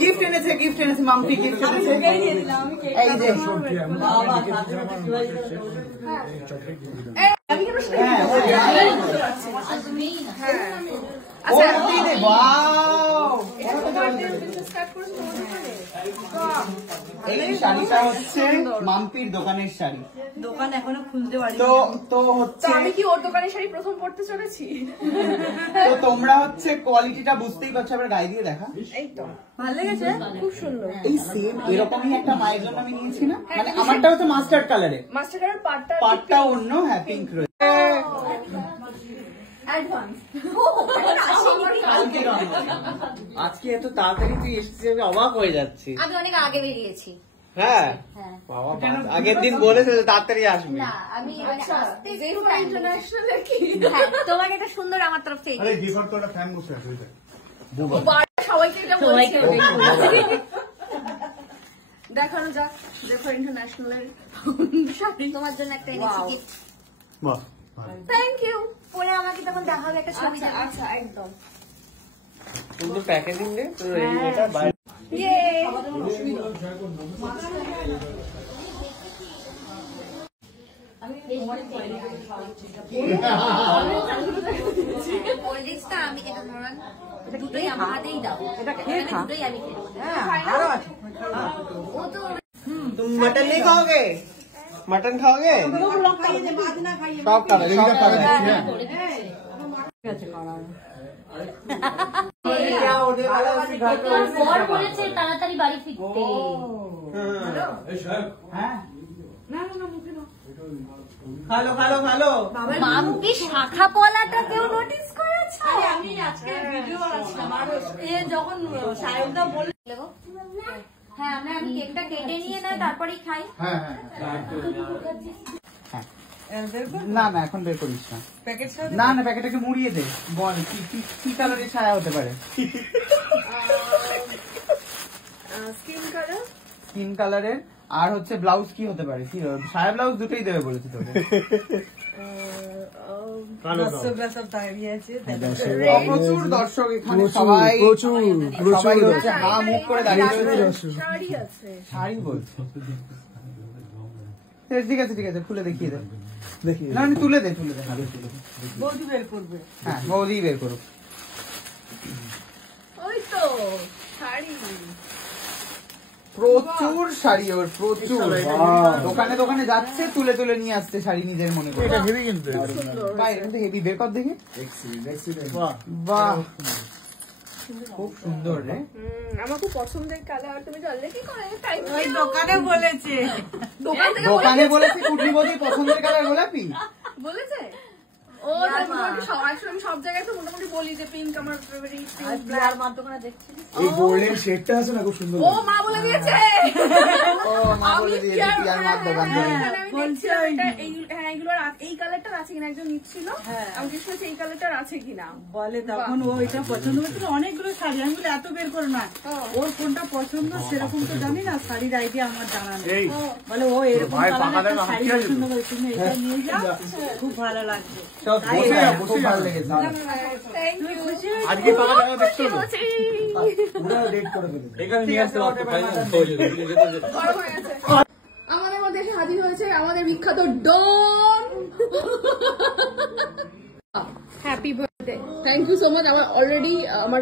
Gift এনেছে Mampi gift এনেছে। এই যে এই শাড়িটা হচ্ছে মাম্পির দোকানের শাড়ি। দোকান এখনো খুলতে পারি তো হচ্ছে আমি কি ওর দোকানের শাড়ি প্রথম পড়তে চলেছি? তো তোমরা হচ্ছে কোয়ালিটিটা বুঝতেই পারছো, আবার গায়ে দিয়ে দেখা। এই তো ভালো লেগেছে, খুব সুন্দর। এই সেম এরকমই একটা মায়ের জন্য আমি নিয়েছি না, মানে আমারটা হচ্ছে মাস্টার্ড কালারে, মাস্টার কালার পাটটা অন্য, হ্যাঁ পিঙ্ক রয়েছে। আজকে এত তাড়াতাড়ি তুই এসেছিস, আমি অবাক হয়ে যাচ্ছি। আমি অনেক আগে বেরিয়েছি। হ্যাঁ বাবা, আগের দিন বলেছে তাড়াতাড়ি আসবি। না আমি ইন্টারন্যাশনাল কি তোমাকে একটা সুন্দর আমার তরফ থেকে সবাইকে এটা দেখানো যাক। দেখো ইন্টারন্যাশনালের শাড়ি তোমার জন্য একটা এনেছি গিফট। বাহ, থ্যাংক ইউ। পরে আমাকে তখন দেখা হবে একটা ছবি। আচ্ছা একদম সুন্দর প্যাকেজিং রে তো এটা বাইরে। আমি এটা ধরান দুটোই আমার হাতেই দাও, দুটোই আমি খেলবো। ও তো तुम मटन नहीं खाओगे? मटन खाओगे? सब खाओगे, सब खाओगे। বর বলেছে তাড়াতাড়ি বাড়ি ফিরতে। খালো খালো খালো। মাম্পি শাখা পলাটা কেউ নোটিস করেছে? আমি আজকে ভিডিও বানাচ্ছিলাম আর যখন সাহেবদা বলল হ্যাঁ আমি কেকটা কেটে নিয়ে না তারপরেই খাই। হ্যাঁ না না এখন বের করিস না, না না প্যাকেটটাকে মুড়িয়ে দে, বল কি কালারের ছায়া হতে পারে? স্কিন কালারের। আর হচ্ছে ব্লাউজ কি হতে পারে? কি ছায়া ব্লাউজ দুটোই দেবে বলেছি তোকে। প্রচুর দর্শক এখানে, সবাই হচ্ছে হা মুখ করে দাঁড়িয়ে রয়েছে। শাড়ি বলছে, ঠিক আছে খুলে দেখিয়ে দে, না তুলে দে বৌদি বের করবে। হ্যাঁ বৌদি বের করুক। ওই তো শাড়ি, প্রচুর শাড়ি ওর, প্রচুর। দোকানে দোকানে যাচ্ছে, তুলে তুলে নিয়ে আসছে শাড়ি নিজের মনে করে। হেভি কিন্তু হেভি, বের কর দেখি। বাহ খুব সুন্দর রে। আমার খুব পছন্দের কালার। তুমি জানলে কি করে? ওই দোকানে বলেছে, দোকানে বলেছে কুটনি বৌদি পছন্দের কালার গোলাপি বলেছে। ও আসলে সব জায়গায় তো মোটামুটি বলি যে পিঙ্ক আমার ফেভারিট। আর মার দোকানে দেখছি এই গোল্ডেন শেডটা আছে না, খুব সুন্দর। ও মা বলে দিয়েছে, ও মা বলে দিয়েছে কি আর মার দোকান থেকে। এইগুলোর এই কালারটা আছে কিনা একজন নিচ্ছিল, আমি জিজ্ঞেস করছি এই কালারটার আছে কিনা। বলে তখন ও এটা পছন্দ করছিল অনেকগুলো শাড়ি। আমি বলে এত বের করো না, ওর কোনটা পছন্দ সেরকম তো জানি না, শাড়ির আইডিয়া আমার জানা নেই। বলে ও এরকম কালারের শাড়ি পছন্দ করে, তুমি এটা নিয়ে যাও, খুব ভালো লাগছে। খুব ভালো লেগেছে। আজকে পাকা জায়গা দেখতে হবে, পুরো রেড করে দেবে। এখানে নিয়ে আসতে হবে ফাইনাল হয়ে যাবে। আমাদের মধ্যে এসে হাজির হয়েছে আমাদের বিখ্যাত don. Happy birthday. Thank you so much. আমার অলরেডি আমার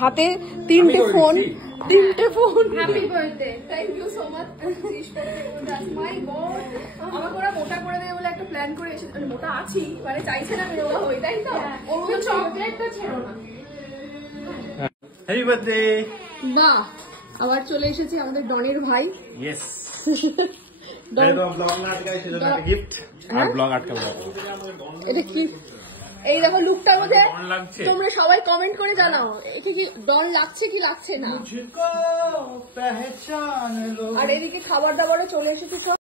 হাতে তিনটে phone. Happy birthday, thank you so much. My god, আমাকে ওরা মোটা করে দেবে বলে একটা প্ল্যান করে এসে, মোটা আছি মানে চাইছে না আমি রোগা হই, তাই তো? ওর চকলেটটা ছেড়ো না। Happy birthday. বাহ, আবার চলে এসেছি আমাদের ডনের ভাই। ইয়েস, ব্লগ না আটকায় সেজন্য একটা গিফট। আর ব্লগ আটকাবে না। এটা কি? এই দেখো লুকটা মধ্যে তোমরা সবাই কমেন্ট করে জানাও এটা কি ডন লাগছে কি লাগছে না। আর এদিকে খাবার দাবারও চলে এসেছে সব।